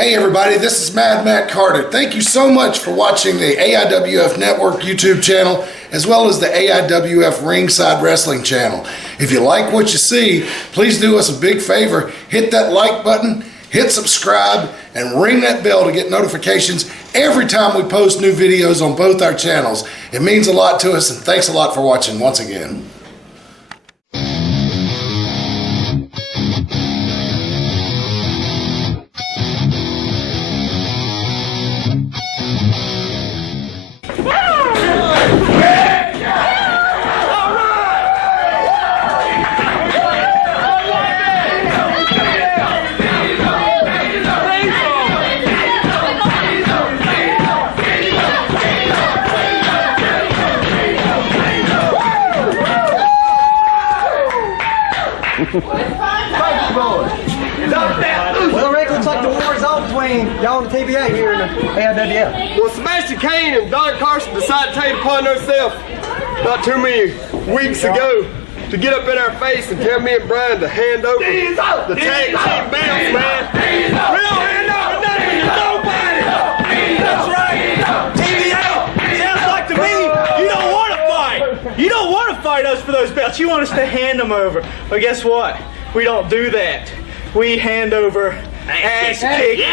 Hey everybody, this is Mad Matt Carter. Thank you so much for watching the AIWF Network YouTube channel as well as the AIWF Ringside Wrestling channel. If you like what you see, please do us a big favor. Hit that like button, hit subscribe, and ring that bell to get notifications every time we post new videos on both our channels. It means a lot to us, and thanks a lot for watching once again. Well, Rick, looks like the war is on between y'all and the TVA here in the AIWF. Well, Sebastian Kane and Don Carson decided to take it upon themselves not too many weeks ago to get up in our face and tell me and Brian to hand over the tag team belts, man. We don't hand over nothing to nobody. That's right. TVA, sounds like to me you don't want to fight. You don't want to fight us for those belts. You want us to hand them over. But guess what? We don't do that. We hand over ass kicking.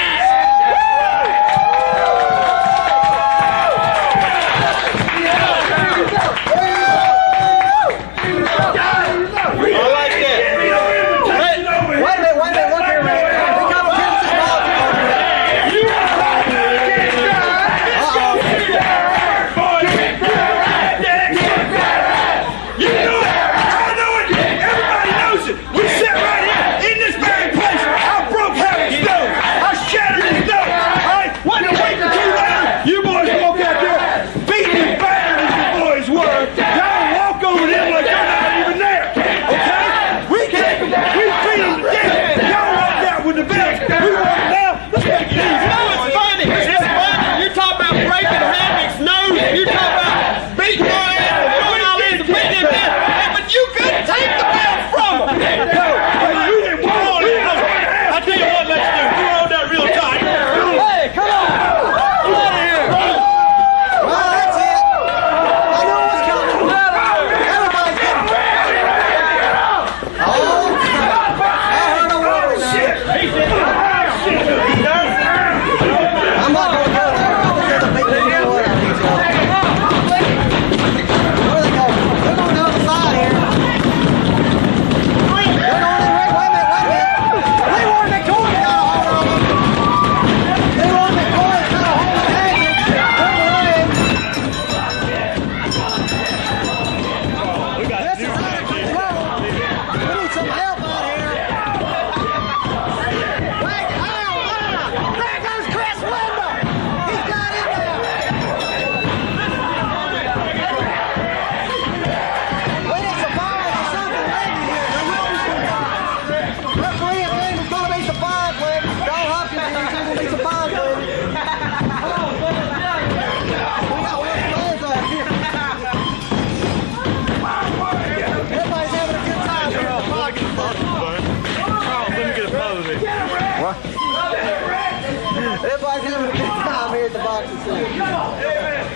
Everybody's having a good time here at the boxing center.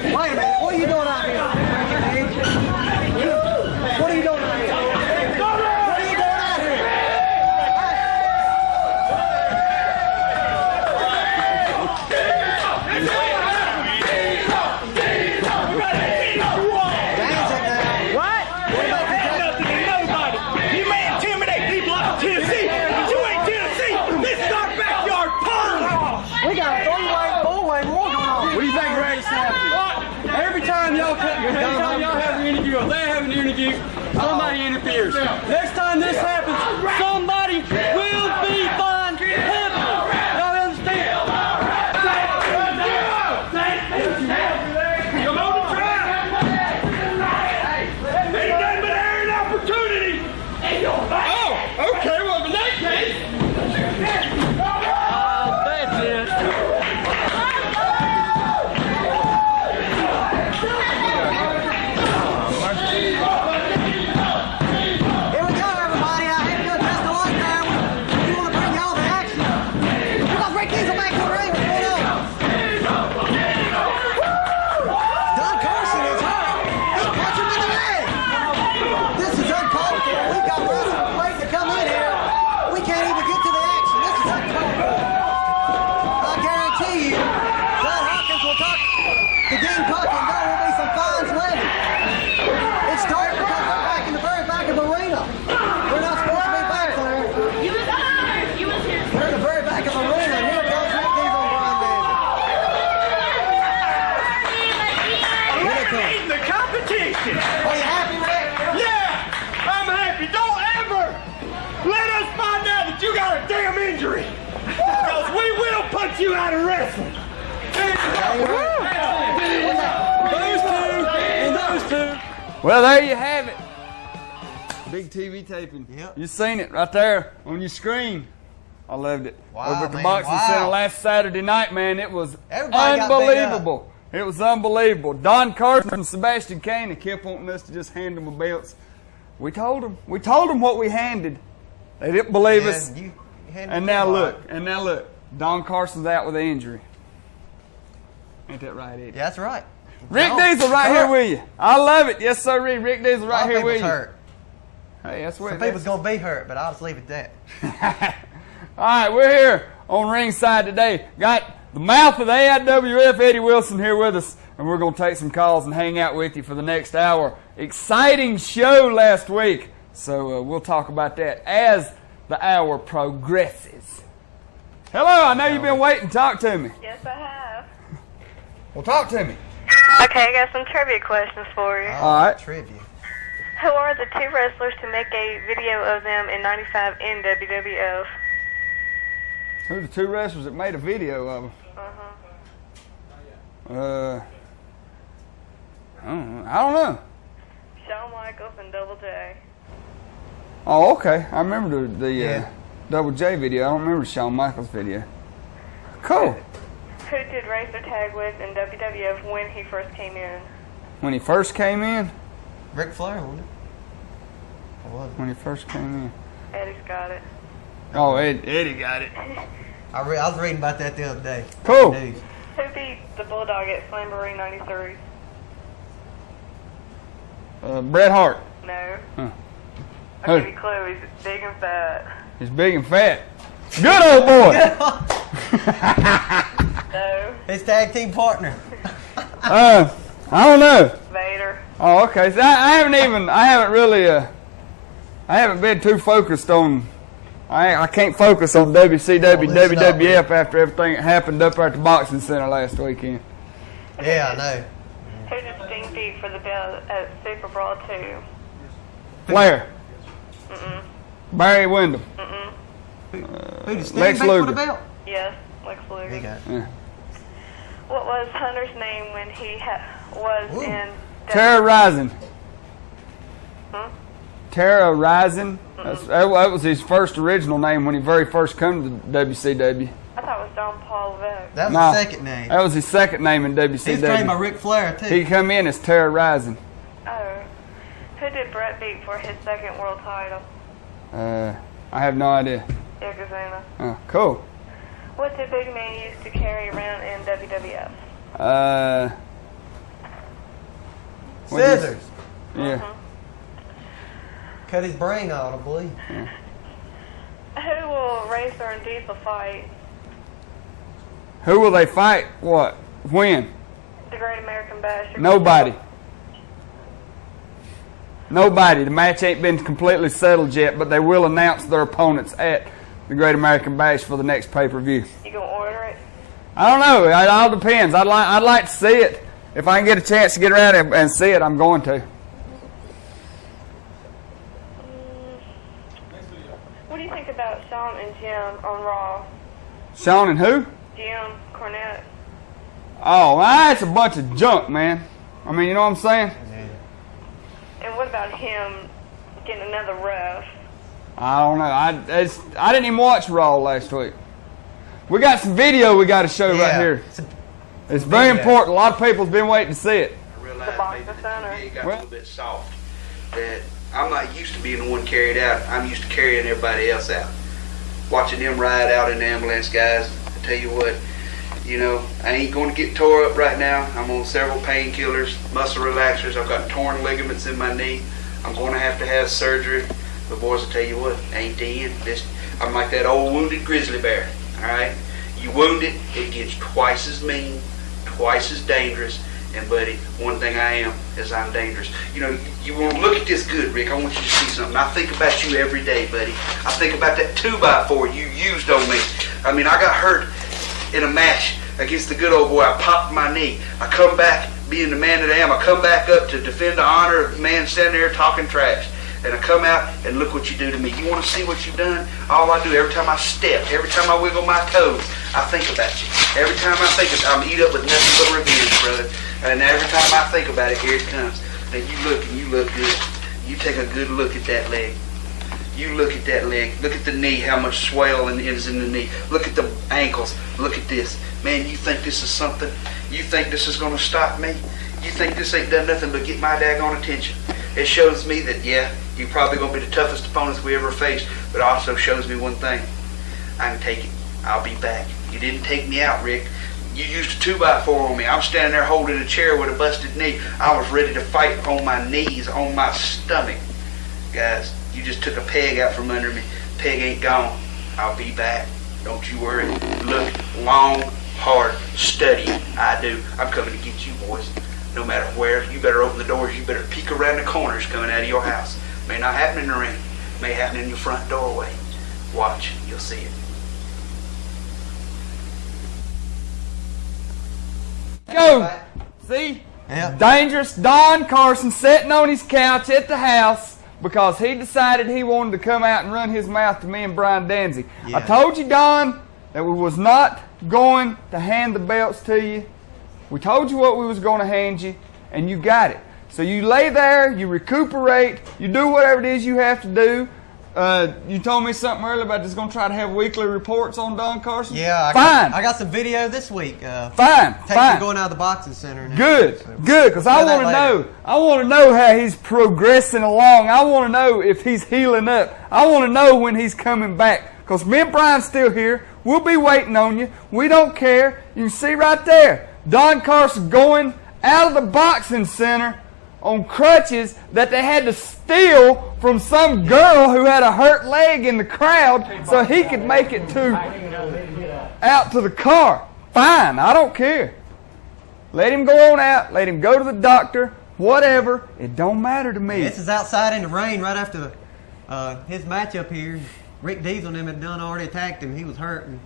Wait a minute, what are you doing out here? What are you doing out here? What are you doing out here? What? Nothing to nobody. You may intimidate people up in Tennessee, but you ain't Tennessee. This is our backyard park. We got a three-way, four-way war going on. What do you think Ray's happening? Every time y'all have an interview or they have an interview, somebody interferes. Next time this happens, somebody will be fined heavily. Y'all understand? Come on to try. Ain't nothing but air and opportunity. Oh, okay. Well, in that case, that's it. Here we go, everybody. I had a good time. got you out of wrestling. Those two and those two. Well, there you have it. Big TV taping. Yep. You seen it right there on your screen. I loved it. Wow, Over at the man, Boxing wow. Center last Saturday night, man, it was Everybody got beat unbelievable. It was unbelievable. Don Carson and Sebastian Kane kept wanting us to just hand them the belts. We told them. We told them what we handed. They didn't believe us. You handled And it now all look. right. And now look. Don Carson's out with an injury. Ain't that right, Eddie? Yeah, that's right. Rick No, Diesel right hurt. here with you. I love it. Yes, sir, Rick Diesel A lot right of here with people's you. hurt. Hey, that's what Some people's gonna be hurt, but I'll just leave it at that. All right, we're here on ringside today. Got the mouth of the AIWF, Eddie Wilson, here with us, and we're going to take some calls and hang out with you for the next hour. Exciting show last week, so we'll talk about that as the hour progresses. Hello, I know you've been waiting. Talk to me. Yes, I have. Well, talk to me. Okay, I got some trivia questions for you. All right. Trivia. Who are the two wrestlers to make a video of them in '95 in WWF? Who are the two wrestlers that made a video of them? I don't know. Shawn Michaels and Double J. Oh, okay. I remember the Yeah. Double J video. I don't remember Shawn Michaels video. Cool. Who did Racer tag with in WWF when he first came in? When he first came in? Ric Flair, wasn't it? Or was it? When he first came in. Eddie's got it. Oh, Eddie got it. I was reading about that the other day. Cool. News. Who beat the Bulldog at Slamboree '93? Bret Hart. No. Huh. I'll Who? give you a clue. He's big and fat. He's big and fat. Good old boy. No. His tag team partner. I don't know. Vader. Oh, okay. So I haven't been too focused on. I can't focus on WCW, Oh, listen up, WWF after everything that happened up at the Boxing Center last weekend. Yeah, I know. Who did Sting beat for the belt at Super Brawl 2? Flair. Barry Windham. Who did Sting Lex beat for Luger. the belt? Yes, Lex Luger. He got it. Yeah. What was Hunter's name when he was Ooh. in... Terra Rising. Huh? Terra Rising. That was his first original name when he very first came to WCW. I thought it was Don Paul Levesque. That was No. the second name. That was his second name in He's trained by WCW. Ric Flair, too. He come in as Terra Rising. Oh. Who did Brett beat for his second world title? I have no idea. Yokozuna. Oh, cool. What did Big Man use to carry around in WWF? what is- Scissors. Yeah. Cut his brain out, I believe. Who will Racer and Diesel fight? Who will they fight? What? When? The Great American Bash? Nobody. Nobody. The match ain't been completely settled yet, but they will announce their opponents at the Great American Bash for the next pay-per-view. You gonna order it? I don't know. It all depends. I'd like to see it. If I can get a chance to get around and see it, I'm going to. What do you think about Sean and Jim on Raw? Sean and who? Jim Cornette. Oh, that's a bunch of junk, man. I mean, you know what I'm saying? And what about him getting another ref? I don't know. I didn't even watch Raw last week. We got some video we got to show right Yeah. here. It's very video. important. A lot of people have been waiting to see it. I realized The box maybe of the center. TVA got Well- a little bit soft. That I'm not used to being the one carried out. I'm used to carrying everybody else out. Watching them ride out in the ambulance, guys. I tell you what, you know, I ain't going to get tore up right now. I'm on several painkillers, muscle relaxers. I've got torn ligaments in my knee. I'm going to have surgery. But boys, I tell you what, ain't the end. I'm like that old wounded grizzly bear. All right, you wound it, it gets twice as mean, twice as dangerous. And buddy, one thing I am is I'm dangerous. You know, you want to look at this good, Rick. I want you to see something. I think about you every day, buddy. I think about that 2x4 you used on me. I mean, I got hurt in a match against the good old boy. I popped my knee. I come back being the man that I am. I come back up to defend the honor of the man standing there talking trash. And I come out and look what you do to me. You want to see what you've done? All I do every time I step, every time I wiggle my toes, I think about you. Every time I think of it, I'm eat up with nothing but revenge, brother. And every time I think about it, here it comes. Then you look and you look good. You take a good look at that leg. You look at that leg. Look at the knee, how much swelling is in the knee. Look at the ankles. Look at this. Man, you think this is something? You think this is going to stop me? You think this ain't done nothing but get my daggone attention? It shows me that, yeah, you're probably going to be the toughest opponents we ever faced, but it also shows me one thing. I can take it. I'll be back. You didn't take me out, Rick. You used a 2x4 on me. I'm standing there holding a chair with a busted knee. I was ready to fight on my knees, on my stomach. Guys, you just took a peg out from under me. Peg ain't gone. I'll be back. Don't you worry. Look, long, hard, study. I do. I'm coming to get you, boys. No matter where, you better open the doors. You better peek around the corners coming out of your house. May not happen in the ring. May happen in your front doorway. Watch. You'll see it. Go. See? Yeah. Dangerous Don Carson sitting on his couch at the house because he decided he wanted to come out and run his mouth to me and Brian Danzig. Yeah. I told you, Don, that we was not going to hand the belts to you. We told you what we was going to hand you, and you got it. So you lay there, you recuperate, you do whatever it is you have to do. You told me something earlier about just going to try to have weekly reports on Don Carson? Yeah, Fine. I got some video this week. Fine. Takes you going out of the boxing center. And Good, so because I Tell that want to later. know. I want to know how he's progressing along. I want to know if he's healing up. I want to know when he's coming back. Because me and Brian's still here. We'll be waiting on you. We don't care. You can see right there, Don Carson going out of the boxing center on crutches that they had to steal from some girl who had a hurt leg in the crowd so he could make it out to the car. Fine, I don't care. Let him go on out. Let him go to the doctor. Whatever. It don't matter to me. This is outside in the rain right after his matchup here. Rick Diesel and him had already attacked him. He was hurt and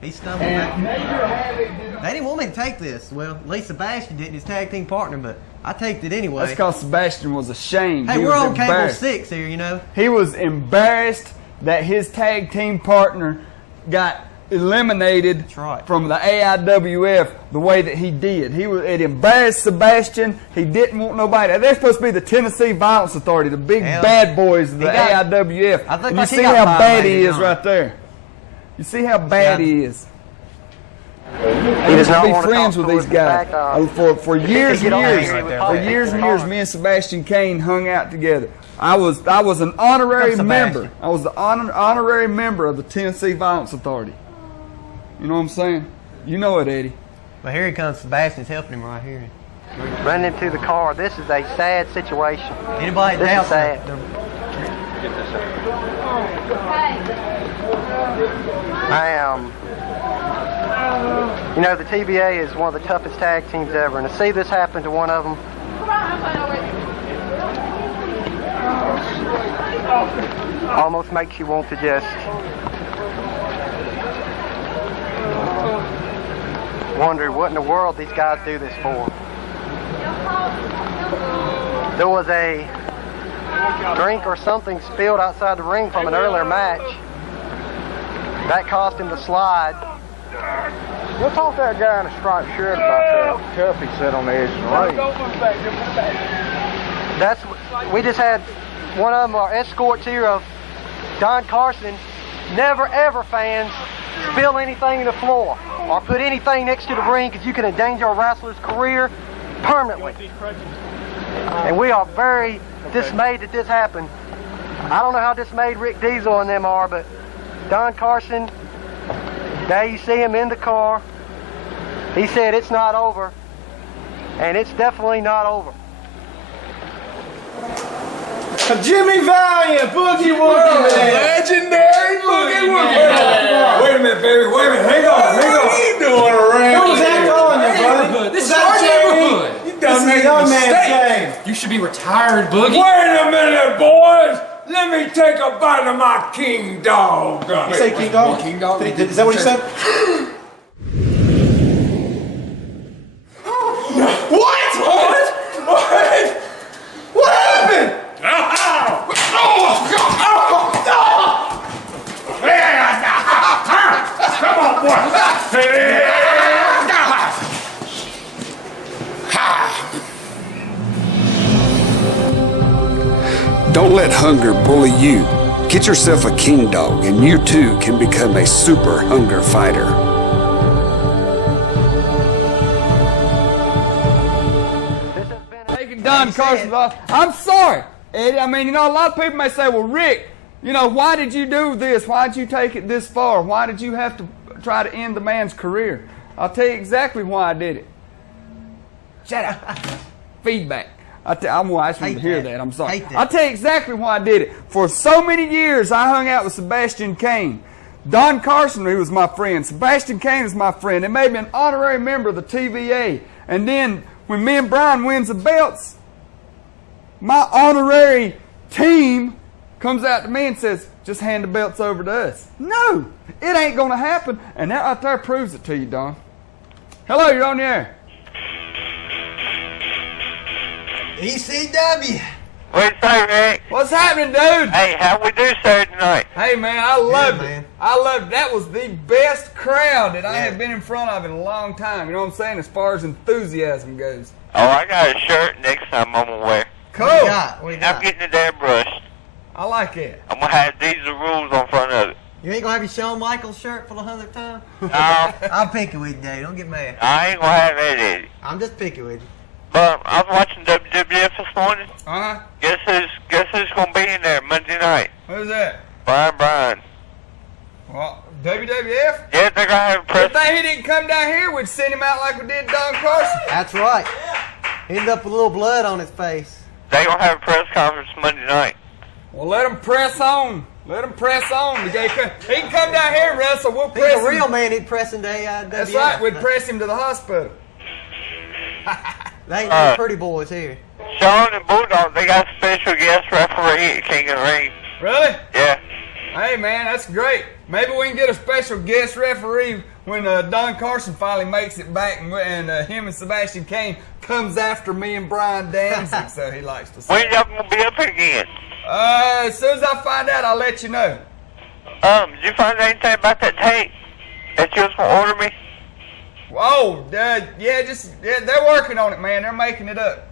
he stumbled back. They didn't want me to take this. Well, at least Sebastian didn't, his tag team partner, but I taked it anyway. That's because Sebastian was ashamed. Hey, He we're was on cable embarrassed. 6 here, you know. He was embarrassed that his tag team partner got eliminated That's right. from the AIWF the way that he did. It embarrassed Sebastian. He didn't want nobody. They're supposed to be the Tennessee Violence Authority, the big Hell, bad boys of the got- AIWF. I think And you like he see got how bad he violated, is huh? right there. You see how bad Yeah. he is. He does not be want to friends talk with these towards the guys. back, For years get and on years, angry with for politics. years and years, me and Sebastian Kane hung out together. I was an honorary Come, member. Sebastian. I was the honorary member of the Tennessee Violence Authority. You know what I'm saying? You know it, Eddie. But here he comes. Sebastian's helping him right here. Running into the car. This is a sad situation. Anybody This doubt is sad. I am. You know, the TBA is one of the toughest tag teams ever, and to see this happen to one of them, almost makes you want to just wonder what in the world these guys do this for. There was a drink or something spilled outside the ring from an earlier match. That cost him the slide. We'll talk to that guy in a striped shirt about that cuff he set on the edge of the ring. We just had one of them, our escorts here of Don Carson, never ever fans spill anything in the floor or put anything next to the ring because you can endanger a wrestler's career permanently. And we are very dismayed that this happened. I don't know how dismayed Rick Diesel and them are, but Don Carson, there you see him in the car. He said it's not over, and it's definitely not over. Jimmy Valiant, Boogie Woogie, man. Legendary Boogie Woogie. Wait a minute, baby. Wait a minute. Hang on. What are you doing around What was that here? calling you, buddy? This Was is our that Jamie? neighborhood. You This done is a made a young man's mistake. game. You should be retired, Boogie. Wait a minute, boys. Let me take a bite of my king dog. Say King Dog? King Dog? Is that what you said? What? What happened? Oh! Don't let hunger bully you. Get yourself a king dog and you too can become a super hunger fighter. Taking Don Carson off. I'm sorry, Eddie. I mean, a lot of people may say, well, Rick, why did you do this? Why did you take it this far? Why did you have to try to end the man's career? I'll tell you exactly why I did it. Shut up. Feedback. I'm going to ask you to hear that. I'm sorry. I'll tell you exactly why I did it. For so many years, I hung out with Sebastian Kane. Don Carson, who was my friend. Sebastian Kane was my friend. They made me an honorary member of the TVA. And then when me and Brian wins the belts, my honorary team comes out to me and says, just hand the belts over to us. No, it ain't going to happen. And that right there proves it to you, Don. Hello, you're on the air. ECW. What's up, Rick? What's happening, dude? Hey, how we do Saturday night? Hey, man, I loved it. I loved it. That was the best crowd that I have been in front of in a long time. You know what I'm saying? As far as enthusiasm goes. Oh, I got a shirt next time I'm going to wear. Cool. What you got? I'm getting it airbrushed. I like it. I'm going to have Diesel rules on front of it. You ain't gonna have your Shawn Michaels shirt for the 100th time? No. I'm picking with you, Dave. Don't get mad. I ain't going to have that, Eddie. I'm just picking with you. But I was watching WWF this morning. Uh-huh. Guess who's going to be in there Monday night? Who's that? Brian. Well, WWF? Yeah, they're going to have a press. Good thing he didn't come down here, we'd send him out like we did Don Carson. That's right. Ended up with a little blood on his face. They're going to have a press conference Monday night. Well, let him press on. Let him press on. He can come down here and wrestle. We'll press him. He's a real man. He'd press him to AIWF. That's right. We'd press him to the hospital. They ain't no pretty boys here. Sean and Bulldog, they got a special guest referee at King of the Ring. Really? Yeah. Hey, man, that's great. Maybe we can get a special guest referee when Don Carson finally makes it back and him and Sebastian Kane comes after me and Brian Danzig, so he likes to say. When y'all going to be up again? As soon as I find out, I'll let you know. Did you find anything about that tape that you was going to order me? Oh, they're working on it, man. They're making it up.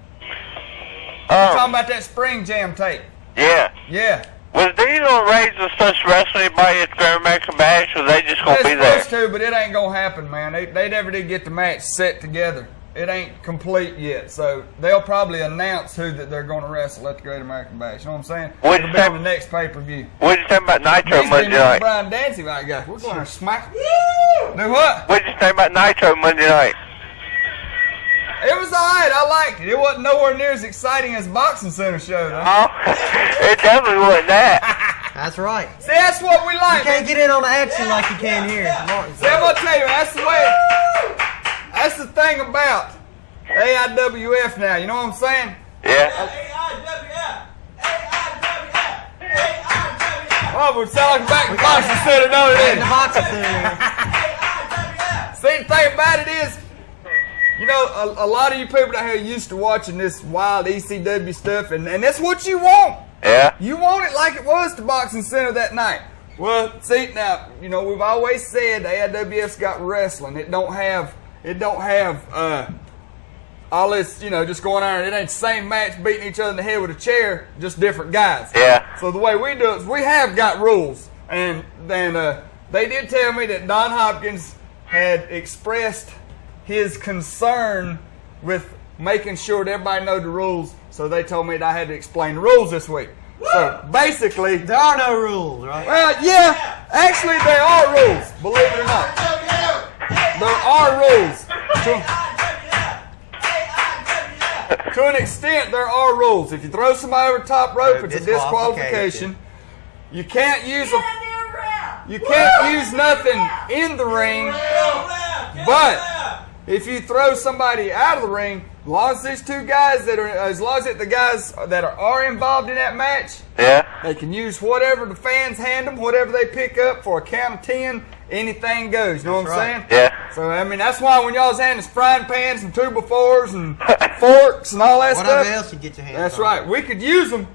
You're talking about that Spring Jam tape. Yeah. Yeah. Was Diesel Rage supposed to wrestle anybody at the Great American Bash, or they just going to be there? They're supposed to, but it ain't going to happen, man. They never did get the match set together. It ain't complete yet, so they'll probably announce who that they're going to wrestle at the Great American Bash. You know what I'm saying? It'll be on the next pay-per-view. What did you think about Nitro Monday night? Brian Dancy, my guy. We're going to smack. Do what? What did you think about Nitro Monday night? It was alright. I liked it. It wasn't nowhere near as exciting as Boxing Center show, though. Oh, it definitely wasn't that. That's right. See, that's what we like. You can't get in on the action like you can here. See, I'm going to tell you, that's the way. That's the thing about AIWF now. You know what I'm saying? Yeah. Oh, we sound like back in Boxing Center, don't it? The Boxing Center. See, the thing about it is, a lot of you people out here used to watching this wild ECW stuff, and that's what you want. Yeah. You want it like it was to Boxing Center that night. Well, see, now, we've always said AIWF's got wrestling. It don't have all this, just going on. It ain't the same match beating each other in the head with a chair, just different guys. Yeah. So the way we do it is we have got rules. And then they did tell me that Don Hopkins had expressed his concern with making sure that everybody know the rules. So they told me that I had to explain the rules this week. So basically, there are no rules, right? Well, yeah, actually there are rules, believe it or not. There are rules. To an extent, there are rules. If you throw somebody over the top rope, it's a disqualification. You can't use nothing in the ring, but if you throw somebody out of the ring, as long as there's two guys the guys that are involved in that match, yeah, they can use whatever the fans hand them, whatever they pick up for a count of 10. Anything goes. You know what I'm saying? Yeah. So I mean, that's why when y'all's handing us frying pans and 2x4s and forks and all that stuff, whatever else you get your hands on. That's right. We could use them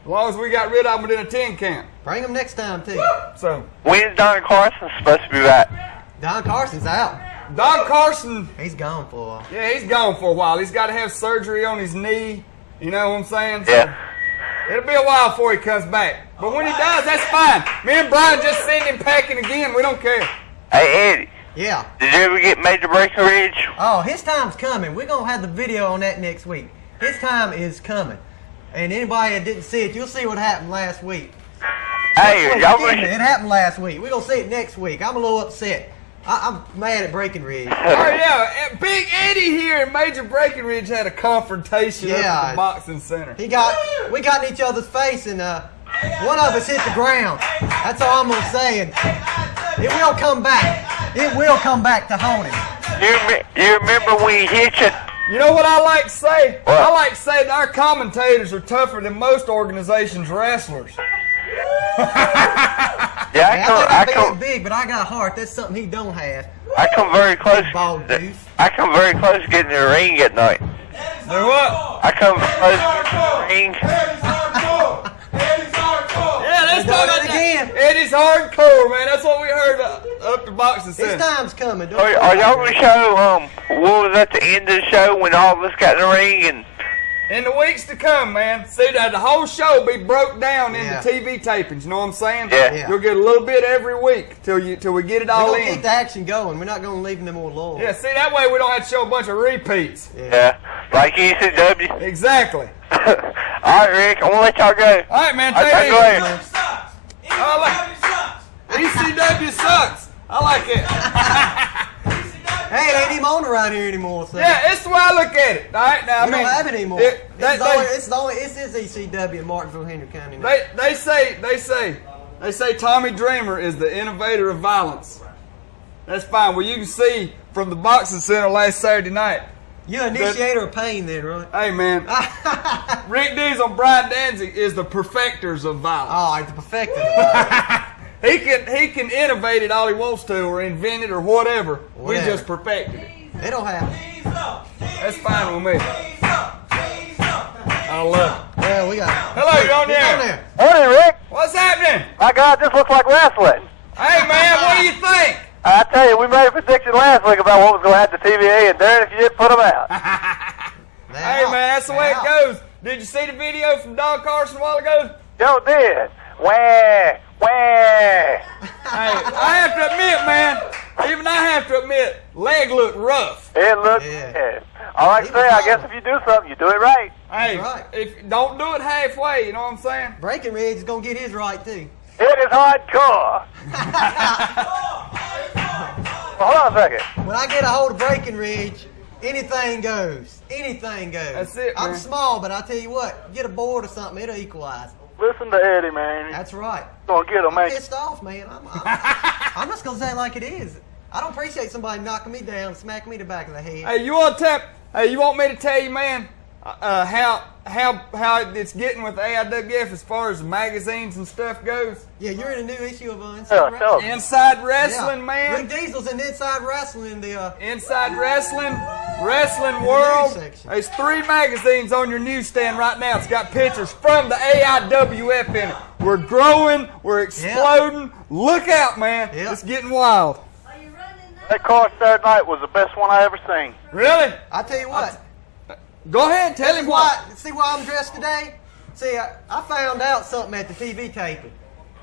as long as we got rid of them within a 10 count. Bring them next time too. So when's Don Carson supposed to be back? Don Carson's out. Don Carson, he's gone for a while. Yeah, he's gone for a while. He's got to have surgery on his knee. You know what I'm saying? Yeah. It'll be a while before he comes back. But when he does, that's fine. Me and Brian just send him packing again. We don't care. Hey, Eddie. Yeah. Did you ever get Major Breckenridge? Oh, his time's coming. We're going to have the video on that next week. His time is coming. And anybody that didn't see it, you'll see what happened last week. Hey, y'all It happened last week. We're going to see it next week. I'm a little upset. I'm mad at Breckenridge. Oh, yeah. Big Eddie here and Major Breckenridge had a confrontation up at the boxing center. We got in each other's face, and one of us hit the ground. That's all I'm going to say. And it will come back. It will come back to haunt him. You remember when he hit you? You know what I like to say? What? I like to say that our commentators are tougher than most organizations' wrestlers. I think I'm big, but I got heart. That's something he don't have. I come very close. I come very close to getting in the ring at night. Do what? I come close to getting in the ring. Yeah, let's talk about again. Eddie's hardcore, man. That's what we heard up the boxing center. His time's coming. Are y'all going to show what was at the end of the show when all of us got in the ring and? In the weeks to come, man. See, that the whole show be broke down into TV tapings. You know what I'm saying? Yeah. You'll get a little bit every week till we get it all We're in. gonna keep the action going. We're not gonna leave them more alone. Yeah. See, that way we don't have to show a bunch of repeats. Yeah. Like ECW. Exactly. All right, Rick. I'm gonna let y'all go. All right, man. I'll Take talk it you easy. ECW sucks. I like it. Hey, it ain't even on around here anymore. So. Yeah, it's the way I look at it. All right, now we don't have it anymore. It's ECW in Martinsville, Henry County. Now. They say Tommy Dreamer is the innovator of violence. That's fine. Well, you can see from the boxing center last Saturday night. You're an initiator of pain, then, right? Hey, man. Rick Diesel and Brian Danzig is the perfecters of violence. Oh, he's the perfecter of violence. He can innovate it all he wants to, or invent it, or whatever. We just perfect it. It don't happen. That's fine with me. I love it. Well, we got. Hello, you're on there. Morning, Rick. What's happening? My God, this looks like wrestling. Hey, man, what do you think? I tell you, we made a prediction last week about what was going to happen to TVA, and darn if you didn't put them out. Hey, man, that's the way it goes. Did you see the video from Don Carson a while ago? Yo, did. Wah. Hey, I have to admit, man, even I have to admit, leg looked rough. It looked bad. All I can say, I guess if you do something, you do it right. Hey, if don't do it halfway, you know what I'm saying? Breckenridge is going to get his right, too. It is hardcore. Well, hold on a second. When I get a hold of Breckenridge, anything goes. Anything goes. That's it, man. I'm small, but I tell you what, get a board or something, it'll equalize. Listen to Eddie, man. That's right. Gonna get him, man. I'm pissed off, man. I'm just gonna say it like it is. I don't appreciate somebody knocking me down, smacking me in the back of the head. Hey, you want me to tell you, man, how it's getting with the AIWF as far as magazines and stuff goes? Yeah, you're in a new issue of Inside Wrestling. Inside Wrestling, man. Rick Diesel's in Inside Wrestling. Inside Wrestling World. There's 3 magazines on your newsstand right now. It's got pictures from the AIWF in it. We're growing. We're exploding. Look out, man. It's getting wild. That card Saturday night was the best one I ever seen. Really? I tell you what. Go ahead, tell him what. See why I'm dressed today? See, I found out something at the TV taping.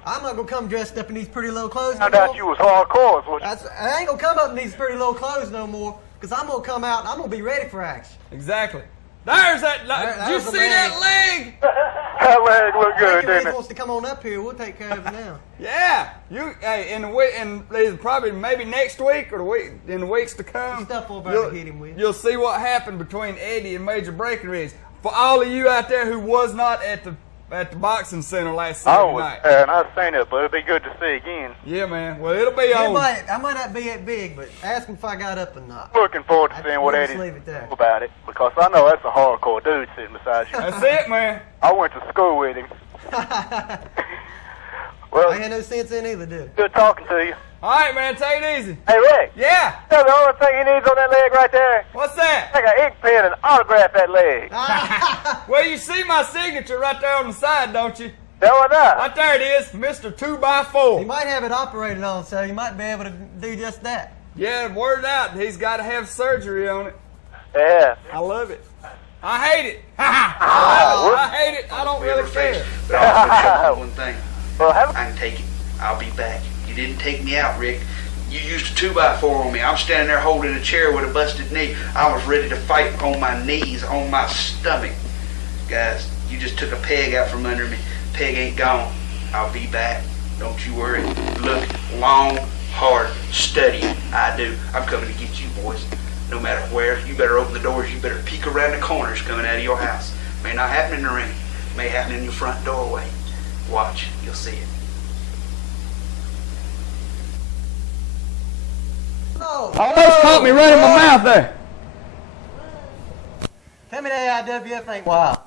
I'm not going to come dressed up in these pretty little clothes no more. I thought you was hardcore. I ain't going to come up in these pretty little clothes no more, because I'm going to come out and I'm going to be ready for action. Exactly. There's that leg. Did you see that leg? That leg look good, didn't it? If he wants to come on up here, we'll take care of it now. Yeah. Probably maybe next week or in the weeks to come. Stuff we're about to hit him with. You'll see what happened between Eddie and Major Breckenridge. For all of you out there who was not at the boxing center last Saturday night. And I've seen it, but it'll be good to see again. Yeah, man. Well, it'll be on. I might not be that big, but ask him if I got up or not. Looking forward to seeing what Eddie thinks about it, because I know that's a hardcore dude sitting beside you. That's it, man. I went to school with him. Well, I had no sense in either, did good talking to you. All right, man. Take it easy. Hey, Rick. Yeah. You know the only thing he needs on that leg right there? What's that? Take an ink pen and autograph that leg. Well, you see my signature right there on the side, don't you? No, or not. Right there it is, Mr. 2x4. He might have it operated on, so he might be able to do just that. Yeah, word out. He's got to have surgery on it. Yeah. I love it. I hate it. I hate it. I don't really care. But I'll show you one thing. I can take it. I'll be back. You didn't take me out, Rick. You used a 2x4 on me. I'm standing there holding a chair with a busted knee. I was ready to fight on my knees, on my stomach. Guys, you just took a peg out from under me. Peg ain't gone. I'll be back. Don't you worry. Look, long, hard, studying. I do. I'm coming to get you, boys. No matter where, you better open the doors. You better peek around the corners coming out of your house. May not happen in the ring. May happen in your front doorway. Watch. You'll see it. Almost caught me running my mouth there. Tell me that AIWF ain't wild.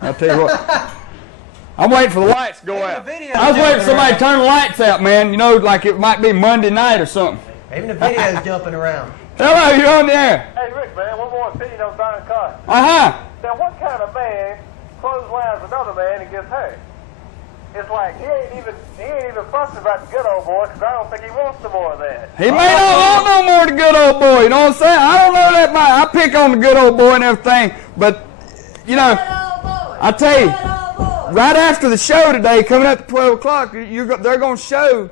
I'll tell you what. I'm waiting for the lights to go Even out. the video I was waiting for jumping somebody around. to turn the lights out, man. You know, like it might be Monday night or something. Even the video's jumping around. Hello, you're on the air. Hey, Rick, man, one more opinion on Don Carson. Uh-huh. Now, what kind of man clotheslines another man and gets hurt? It's like he ain't even fussing about the good old boy because I don't think he wants no more of that. He may not want no more of the good old boy, you know what I'm saying? I don't know that much. I pick on the good old boy and everything, but, you know, I tell you, right after the show today, coming up at 12 o'clock, they're going to show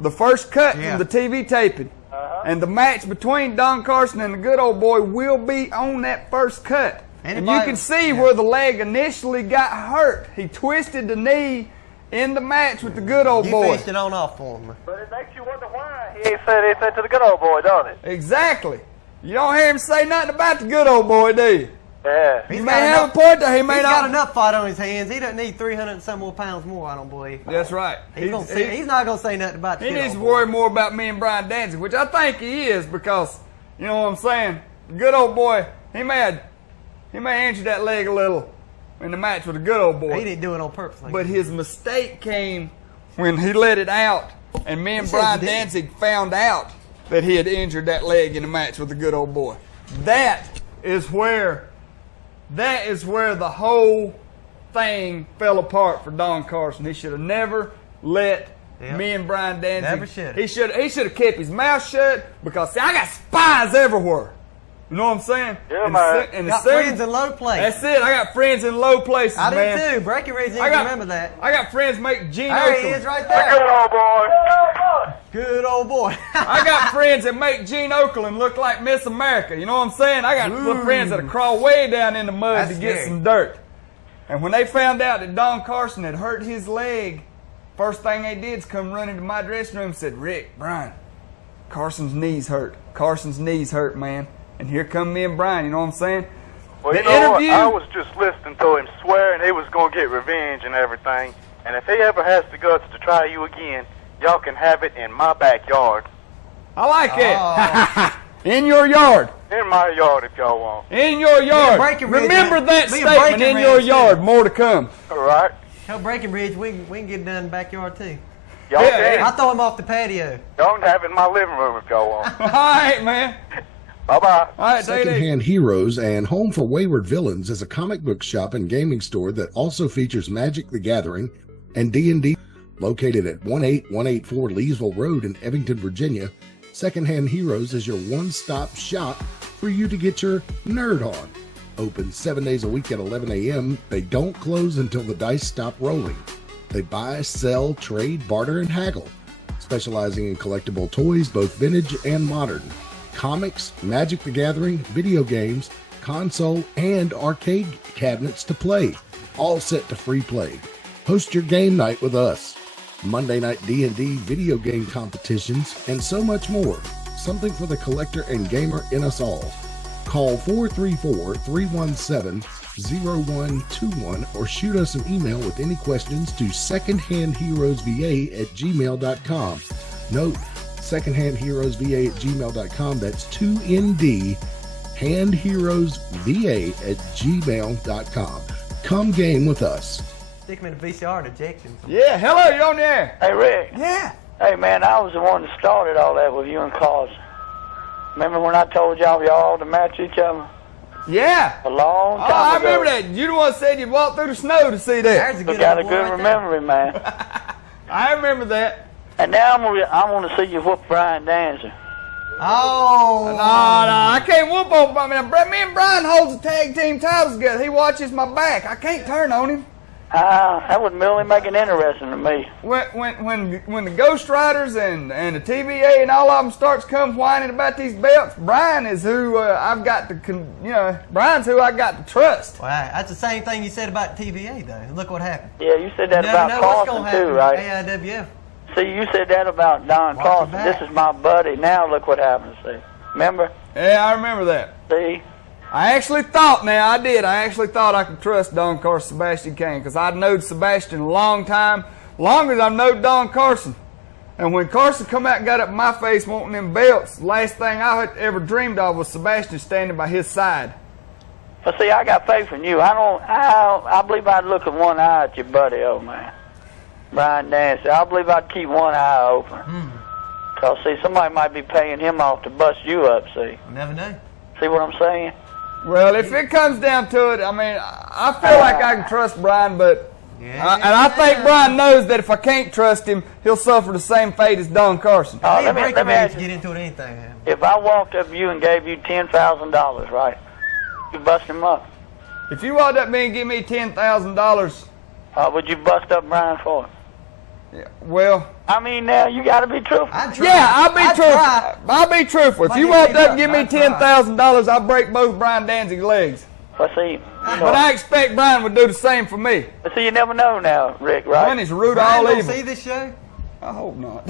the first cut from the TV taping. And the match between Don Carson and the good old boy will be on that first cut. And you can see where the leg initially got hurt. He twisted the knee in the match with the good old boy. You finished it on off for him. But it makes you wonder why he ain't said anything to the good old boy, don't it? Exactly. You don't hear him say nothing about the good old boy, do you? Yeah. He may have a point there. He may He's not. got enough fight on his hands. He doesn't need 300 and some more pounds more, I don't believe. That's right. He's not going to say nothing about the He good needs to old boy. worry more about me and Brian Danzig, which I think he is because, you know what I'm saying, the good old boy, he may injure that leg a little in the match with the good old boy. He didn't do it on purpose. But his mistake came when he let it out, and me and Brian Danzig found out that he had injured that leg in the match with the good old boy. That is where the whole thing fell apart for Don Carson. He should have never let me and Brian Danzig. Never should. He should have kept his mouth shut because see, I got spies everywhere. You know what I'm saying? Yeah, man. Got friends in low places. That's it. I got friends in low places, I man. do too. Breckenridge didn't remember that. I got friends make Gene There he Oakland. is right The there. good old boy. Good old boy. I got friends that make Gene Oakland look like Miss America. You know what I'm saying? I got little friends that crawl way down in the mud That's to get scary. some dirt. And when they found out that Don Carson had hurt his leg, first thing they did is come running to my dressing room and said, Rick, Brian, Carson's knees hurt. Carson's knees hurt, man. And here come me and Brian, you know what I'm saying? Well, The you know what? interview- I was just listening to him swearing he was going to get revenge and everything. And if he ever has the guts to try you again, y'all can have it in my backyard. I like it. In your yard. In my yard if y'all want. In your yard. Breckenridge, Remember that me and statement, in Breckenridge, your too. yard. More to come. All right. Tell Breckenridge we can get it done in the backyard too. Y'all Yeah, can. I'll throw him off the patio. Y'all can have it in my living room if y'all want. All right, man. Bye-bye. All right, take it easy. Secondhand Heroes and Home for Wayward Villains is a comic book shop and gaming store that also features Magic the Gathering and D&D. Located at 18184 Leesville Road in Evington, Virginia, Secondhand Heroes is your one-stop shop for you to get your nerd on. Open 7 days a week at 11 a.m., they don't close until the dice stop rolling. They buy, sell, trade, barter, and haggle, specializing in collectible toys, both vintage and modern. Comics, Magic the Gathering, video games, console, and arcade cabinets to play, all set to free play. Host your game night with us. Monday night D&D video game competitions, and so much more. Something for the collector and gamer in us all. Call 434-317-0121 or shoot us an email with any questions to secondhandheroesva@gmail.com. Note, secondhandheroesva@gmail.com. That's 2ND, handheroesva@gmail.com. Come game with us. Stick him in the VCR and eject him. Yeah, hello, you on there? Hey, Rick. Yeah. Hey, man, I was the one that started all that with you and Carson. Remember when I told y'all all to match each other? Yeah. A long time Oh, I ago. remember that. You the one said you'd walk through the snow to see that. There's a You good got a old boy good right memory, man. I remember that. And now I want to see you whoop Brian Dancer. Oh. No, I can't whoop on. I mean, me and Brian holds the tag team titles together. He watches my back. I can't turn on him. That would really make it interesting to me. When the Ghost Riders and the TVA and all of them starts come whining about these belts, Brian is who I've got to, Brian's who I got to trust. Well, that's the same thing you said about TVA, though. Look what happened. Yeah, you said that about Carson too, right? AIWF. See, you said that about Don Carson. This is my buddy. Now look what happens. See, remember? Yeah, I remember that. See. I actually thought I could trust Don Carson, Sebastian Kane, because I'd known Sebastian a long time, longer than I've known Don Carson. And when Carson come out and got up in my face wanting them belts, the last thing I had ever dreamed of was Sebastian standing by his side. But see, I got faith in you. I believe I'd look at one eye at your buddy, old man, Brian Dancy. I believe I'd keep one eye open. Because, see, somebody might be paying him off to bust you up, see. Never know. See what I'm saying? Well, if it comes down to it, I mean, I feel like I can trust Brian, but and I think Brian knows that if I can't trust him, he'll suffer the same fate as Don Carson. Let me ask you, get into it anything. if I walked up to you and gave you $10,000, right, you bust him up. If you walked up to me and give me $10,000, would you bust up Brian for it? Yeah, well, I mean, now you got to be truthful. Yeah, I'll be truthful. I'll be truthful. If you walked up and give me $10,000, I'll break both Brian Danzig's legs. Well, see, but I expect Brian would do the same for me. But see, you never know now, Rick, right? Money's the root of all evil. See this show? I hope not.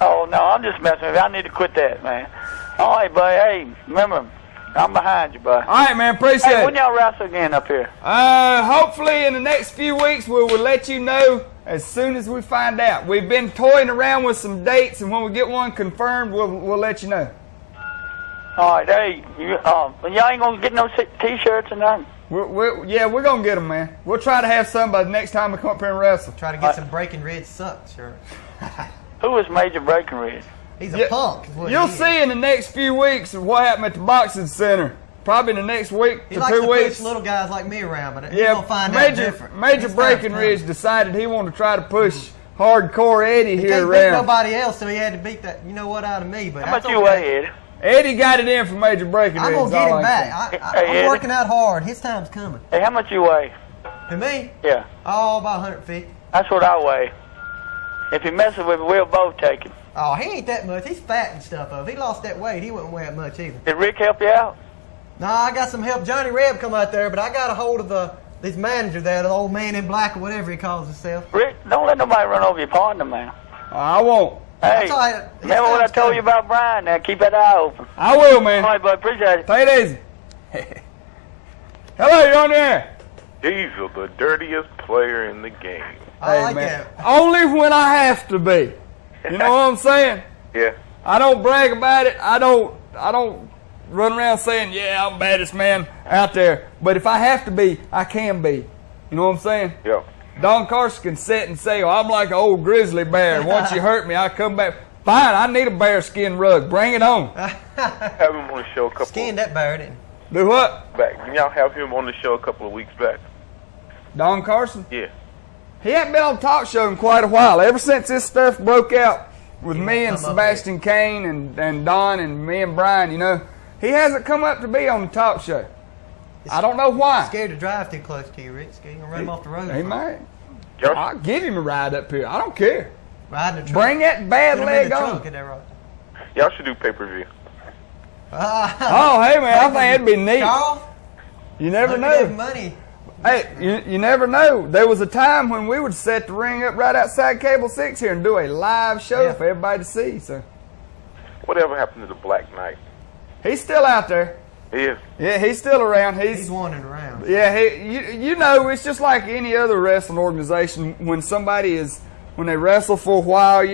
Oh, no, I'm just messing with you. I need to quit that, man. All right, buddy. Hey, remember, I'm behind you, buddy. All right, man. Appreciate it. Hey, when y'all wrestle again up here? Hopefully in the next few weeks we'll let you know as soon as we find out. We've been toying around with some dates, and when we get one confirmed, we'll let you know. All right, hey, y'all ain't gonna get no T-shirts or nothing. We're gonna get them, man. We'll try to have some by the next time we come up here and wrestle. Try to get some Breaking Red sucks, sure. Who is Major Breaking Red? He's a punk. You'll see in the next few weeks what happened at the boxing center. Probably in the next week He to likes 2 to weeks. push little guys like me around, but you're gonna find out different. Major Breckenridge decided he wanted to try to push hardcore Eddie He here can't around. beat nobody else, so he had to beat that, out of me. But How much that's you weigh, Eddie? Eddie got it in for Major Breckenridge. I'm gonna get him back. I'm working out hard. His time's coming. Hey, how much you weigh? To me? Yeah. Oh, about 150. That's what I weigh. If he messes with me, we'll both take him. Oh, he ain't that much. He's fat and stuff. If he lost that weight, he wouldn't weigh that much either. Did Rick help you out? No, I got some help. Johnny Reb come out there, but I got a hold of this manager there, the old man in black or whatever he calls himself. Rick, don't let nobody run over your partner, man. I won't. Hey, remember what I told you about Brian? Now keep that eye open. I will, man. All right, bud. Appreciate it. Take it easy. Hello, you're on there. Diesel, the dirtiest player in the game. Hey, man. Only when I have to be. You know what I'm saying? Yeah. I don't brag about it. I don't run around saying, yeah, I'm the baddest man out there. But if I have to be, I can be. You know what I'm saying? Yeah. Don Carson can sit and say, oh, I'm like an old grizzly bear. Once you hurt me, I come back. Fine, I need a bear skin rug. Bring it on. Have him on the show a couple. Skin that bear, didn't Do what? Back. Can y'all have him on the show a couple of weeks back? Don Carson? Yeah. He hasn't been on the talk show in quite a while. Ever since this stuff broke out with me and Sebastian Kane and Don and me and Brian, he hasn't come up to be on the talk show. I don't know why. Scared to drive too close to you, Rick. Scared to run him off the road. He might. I'll give him a ride up here. I don't care. Ride in the truck. Bring that bad Put him in leg the on. trunk, isn't that right? Y'all should do pay-per-view. Oh, hey, man, I think that'd be neat. Charles? You never Look at know. that money. Hey, you never know. There was a time when we would set the ring up right outside Cable 6 here and do a live show for everybody to see. So, Whatever happened to the Black Knight? he's still out there. He is. Yeah, he's still around. He's wandering around. Yeah, it's just like any other wrestling organization. When they wrestle for a while,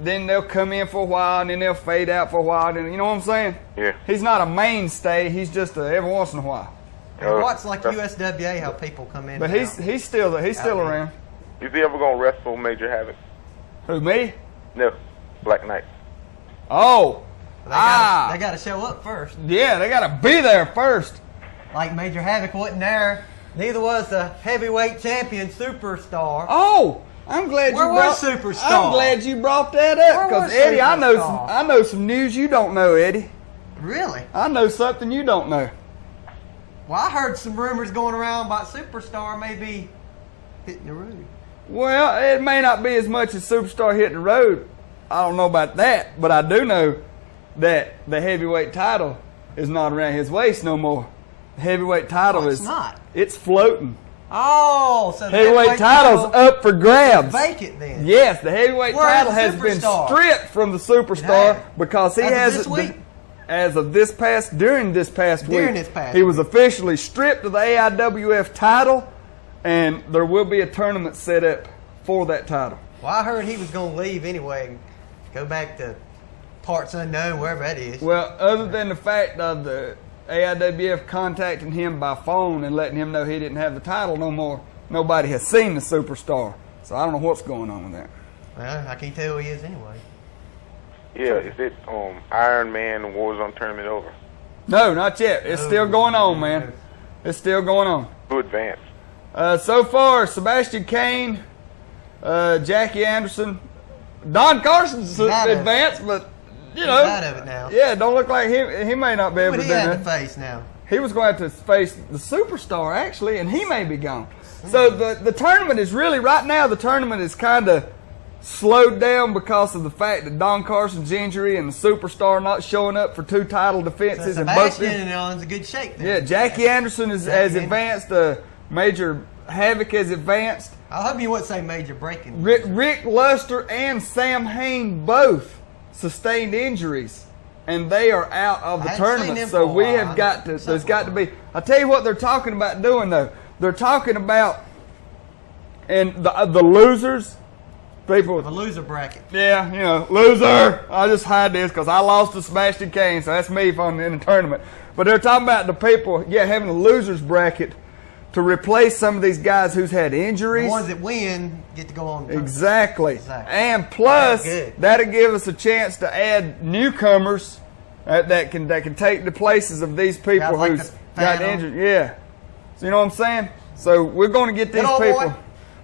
then they'll come in for a while, and then they'll fade out for a while. And you know what I'm saying? Yeah. He's not a mainstay. He's just every once in a while. Watch like USWA how people come in. But he's still around. Is he ever gonna wrestle Major Havoc? Who, me? No, Black Knight. Oh. They got to show up first. Yeah, they got to be there first. Like Major Havoc wasn't there. Neither was the heavyweight champion superstar. Oh, I'm glad Where you was brought. Superstar? I'm glad you brought that up Where because was Eddie, I Superstar? know some news you don't know, Eddie. Really? I know something you don't know. Well, I heard some rumors going around about Superstar maybe hitting the road. Well, it may not be as much as Superstar hitting the road. I don't know about that, but I do know that the heavyweight title is not around his waist no more. The heavyweight title it's is not. It's floating. Oh, so the Heavyweight title's up for grabs. Vacant then. Yes, the heavyweight Where title is the has been Superstar? stripped from the Superstar because he As of has this week? during this past During week. this past he was officially stripped of the AIWF title, and there will be a tournament set up for that title. Well, I heard he was going to leave anyway and go back to parts unknown, wherever that is. Well, other than the fact of the AIWF contacting him by phone and letting him know he didn't have the title no more, nobody has seen the Superstar. So I don't know what's going on with that. Well, I can't tell who he is anyway. Yeah, is it Iron Man Warzone tournament over? No, not yet. It's still going on, man. It's still going on. Who advanced? So far, Sebastian Kane, Jackie Anderson, Don Carson's advanced, but you know, He's out of it now. Yeah, don't look like he may not be able What to he do had that. to face now? He was going to have to face the Superstar actually, and he may be gone. So the tournament is really right now. The tournament is kind of slowed down because of the fact that Don Carson's injury and the Superstar not showing up for 2 title defenses. So and both Sebastian is in good shape then. yeah, Jackie Anderson has advanced. Major Havoc has advanced. I hope you wouldn't say major breaking. Rick Luster and Sam Hain both sustained injuries, and they are out of the I hadn't seen tournament. them So for a we while. have got to. There's got to be. I tell you what they're talking about doing though. They're talking about and the losers. People, The loser bracket. yeah, you know, loser. I just hide this because I lost to Sebastian Kane, so that's me in the tournament. But they're talking about the people, having a losers bracket to replace some of these guys who's had injuries. The ones that win get to go on. Exactly. And plus, Good. that'll give us a chance to add newcomers that can take the places of these people Guys like who's the got Phantom. injured. Yeah. So you know what I'm saying? So we're going to get these Good old people. boy.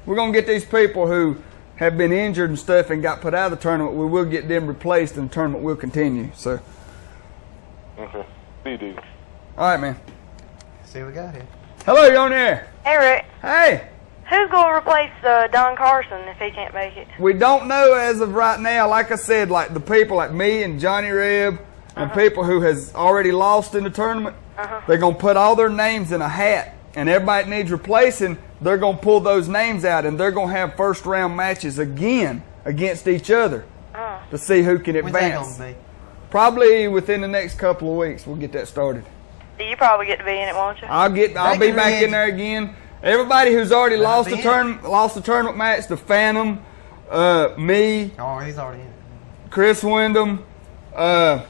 We're going to get these people who have been injured and stuff and got put out of the tournament. We will get them replaced, and the tournament will continue. So. Okay. See you, dude. All right, man. See what we got here. Hello, you're on the air. Hey, Rick. Hey. Who's going to replace Don Carson if he can't make it? We don't know as of right now. Like I said, like the people like me and Johnny Reb and people who has already lost in the tournament, they're going to put all their names in a hat, and everybody that needs replacing, they're going to pull those names out, and they're going to have first-round matches again against each other to see who can When's that advance. gonna be? Probably within the next couple of weeks, we'll get that started. You probably get to be in it, won't you? I'll be back in there again. Everybody who's already lost the tournament match, the Phantom, me, Oh, he's already in it. Chris Wyndham, who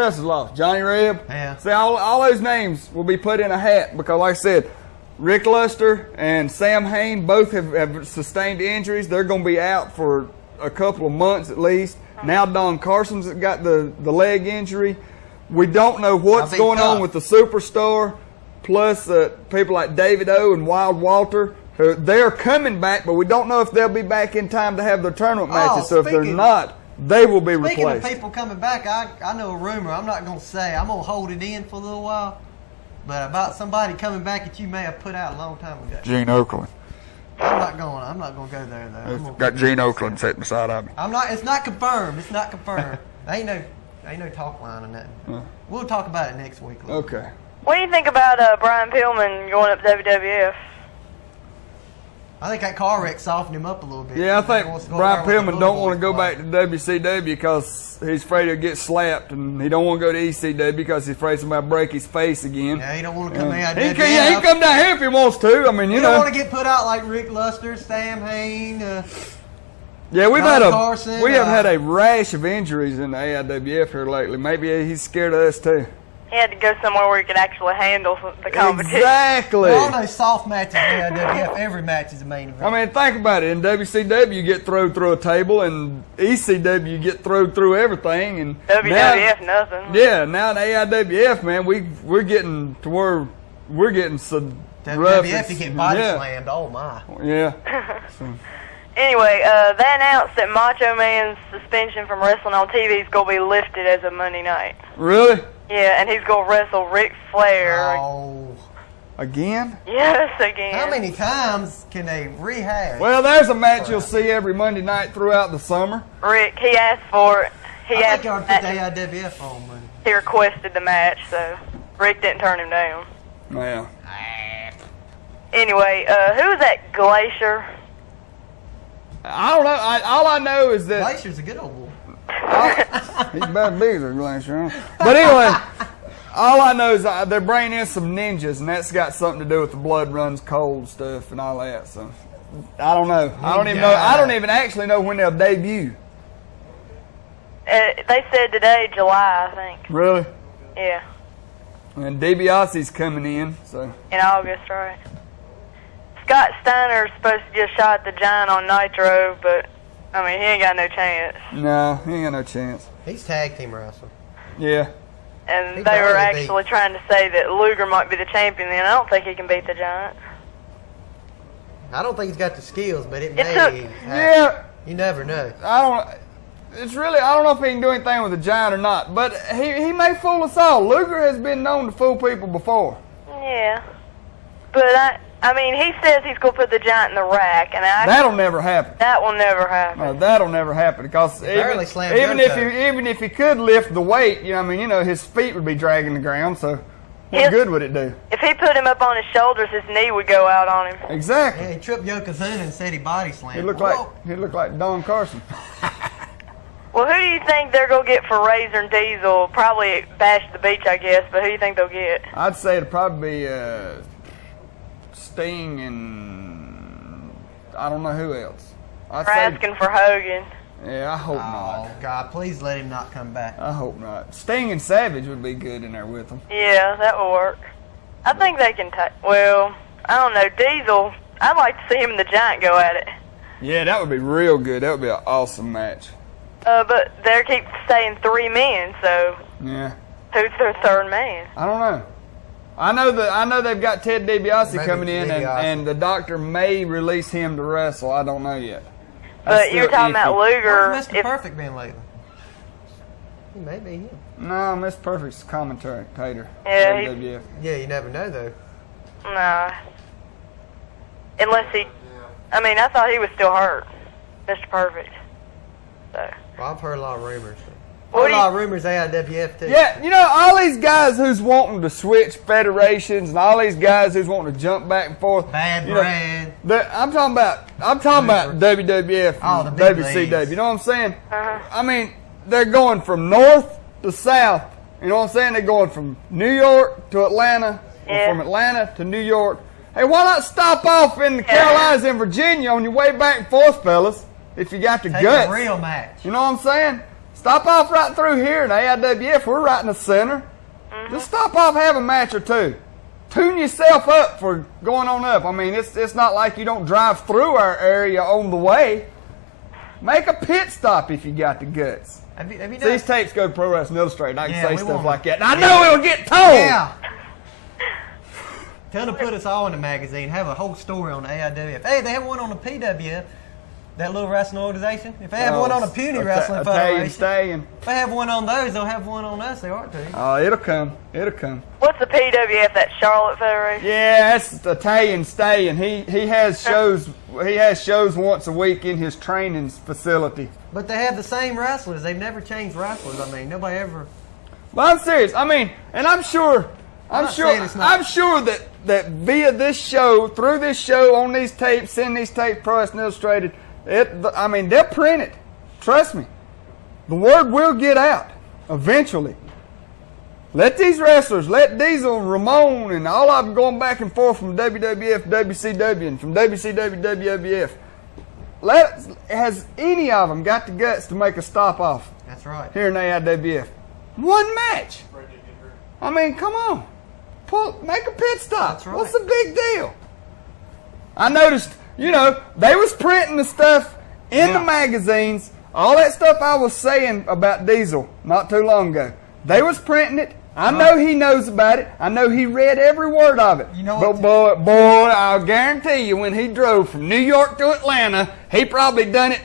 else is lost? Johnny Reb. Yeah. See, all those names will be put in a hat because, like I said, Rick Luster and Sam Hain both have sustained injuries. They're going to be out for a couple of months at least. Now Don Carson's got the leg injury. We don't know what's That'll be going on tough. with the Superstar, plus people like David O and Wild Walter. They're coming back, but we don't know if they'll be back in time to have their tournament matches. So if they're speaking- not, they will be Speaking replaced. of people coming back, I know a rumor. I'm not going to say. I'm going to hold it in for a little while. But about somebody coming back that you may have put out a long time ago. Gene Oakland. I'm not going to go there though. I'm gonna- Got Gene Oakland sitting beside of me. I'm not. It's not confirmed. It's not confirmed. ain't no talk line or nothing. We'll talk about it next week. Okay. What do you think about Brian Pillman going up to WWF? I think that car wreck softened him up a little bit. Yeah, I He think wants to go Brian over there with Pillman the don't little want to go boys back to WCW because he's afraid he'll get slapped, and he don't want to go to ECW because he's afraid somebody break his face again. Yeah, he don't want to come out. He can come down here if he wants to. I mean, You you don't know. want to get put out like Rick Luster, Sam Hain. Yeah, we've Don had Carson, we have had a rash of injuries in the AIWF here lately. Maybe he's scared of us too. He had to go somewhere where he could actually handle the competition. Exactly. All those soft matches in WWF, every match is a main event. I mean, think about it. In WCW, you get thrown through a table, and ECW, you get thrown through everything. And WWF, nothing. Yeah, now in AIWF, man, we're getting to where we're getting WWF, you get body slammed. Oh, my. Yeah. Anyway, they announced that Macho Man's suspension from wrestling on TV is going to be lifted as of Monday night. Really? Yeah, and he's going to wrestle Ric Flair. Oh. Again? Yes, again. How many times can they rehash? Well, there's a match you'll see every Monday night throughout the summer. Rick, he asked for it. I think y'all put the AIWF on Monday. He requested the match, so Rick didn't turn him down. Yeah. Anyway, who was that Glacier? I don't know. All I know is that Glacier's a good old boy. He's about bigger, Glacier. Huh? But anyway, all I know is they're bringing in some ninjas, and that's got something to do with the blood runs cold stuff and all that. So I don't know. I don't even know. I don't even actually know when they'll debut. They said today, July, I think. Really? Yeah. And DiBiase's coming in, so. In August, right? Scott Steiner's supposed to just shot the Giant on Nitro, but I mean he ain't got no chance. No, he ain't got no chance. He's tag team wrestler. Yeah. And they were actually trying to say that Luger might be the champion then. I don't think he can beat the Giant. I don't think he's got the skills, but it may. Yeah. You never know. I don't know if he can do anything with the Giant or not, but he may fool us all. Luger has been known to fool people before. Yeah. But I mean, he says he's going to put the Giant in the rack, and that'll never happen. That will never happen. No, that'll never happen because even if he could lift the weight, his feet would be dragging the ground. So what good would it do? If he put him up on his shoulders, his knee would go out on him. Exactly. Yeah, he tripped Yokozuna and said he body slammed. He looked like Don Carson. Well, who do you think they're going to get for Razor and Diesel? Probably Bash at the Beach, I guess, but who do you think they'll get? I'd say it'd probably be Sting and I don't know who else. We're asking for Hogan. Yeah, I hope not. Oh, God, please let him not come back. I hope not. Sting and Savage would be good in there with them. Yeah, that would work. I think they can well, I don't know, Diesel, I'd like to see him and the Giant go at it. Yeah, that would be real good. That would be an awesome match. But they keep saying 3 men, so yeah, who's their third man? I don't know. I know they've got Ted DiBiase coming in, and the doctor may release him to wrestle. I don't know yet. But you're talking about Luger. Where's Mr. Perfect been lately? He may be him. No, Mr. Perfect's commentator. Yeah, yeah, you never know though. Nah. Unless I thought he was still hurt, Mr. Perfect. So. Well, I've heard a lot of rumors. A lot of rumors AIWF too. Yeah, all these guys who's wanting to switch federations and all these guys who's wanting to jump back and forth. Bad brand. I'm talking about WWF, the big WCW. leagues. You know what I'm saying? Uh-huh. I mean, they're going from north to south. You know what I'm saying? They're going from New York to Atlanta, or from Atlanta to New York. Hey, why not stop off in the Carolinas and Virginia on your way back and forth, fellas? If you got the guts. A real match. You know what I'm saying? Stop off right through here in AIWF. We're right in the center. Mm-hmm. Just stop off, have a match or two. Tune yourself up for going on up. I mean, it's not like you don't drive through our area on the way. Make a pit stop if you got the guts. Have you These tapes go to Pro Wrestling Illustrated. I can say stuff like that. And I know it'll get told. Yeah. Tell them to put us all in the magazine. Have a whole story on the AIWF. Hey, they have one on the PWF. That little wrestling organization. If they have one on the Puny Wrestling Federation, if they have one on those, they'll have one on us. They ought to. Oh, it'll come. It'll come. What's the PWF? That Charlotte Federation? Yeah, that's Italian staying. He has shows. He has shows once a week in his training facility. But they have the same wrestlers. They've never changed wrestlers. I mean, nobody ever. Well, I'm serious. I mean, and I'm sure that via this show, through this show, on these tapes, send these tapes, Pro Wrestling Illustrated. They'll print it. Trust me. The word will get out eventually. Let these wrestlers, let Diesel, Ramon, and all of them going back and forth from WWF, WCW, and from WCW, WWF. Has any of them got the guts to make a stop off? That's right. Here in AIWF. One match. I mean, come on. Make a pit stop. That's right. What's the big deal? I noticed, they was printing the stuff in the magazines. All that stuff I was saying about Diesel not too long ago. They was printing it I know he knows about it. I know he read every word of it. You know but boy, I'll guarantee you, when he drove from New York to Atlanta, he probably done it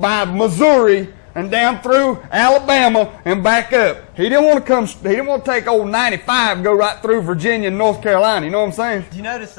by Missouri and down through Alabama and back up. He didn't want to come. He didn't want to take old 95, go right through Virginia and North Carolina. You know what I'm saying? Do you notice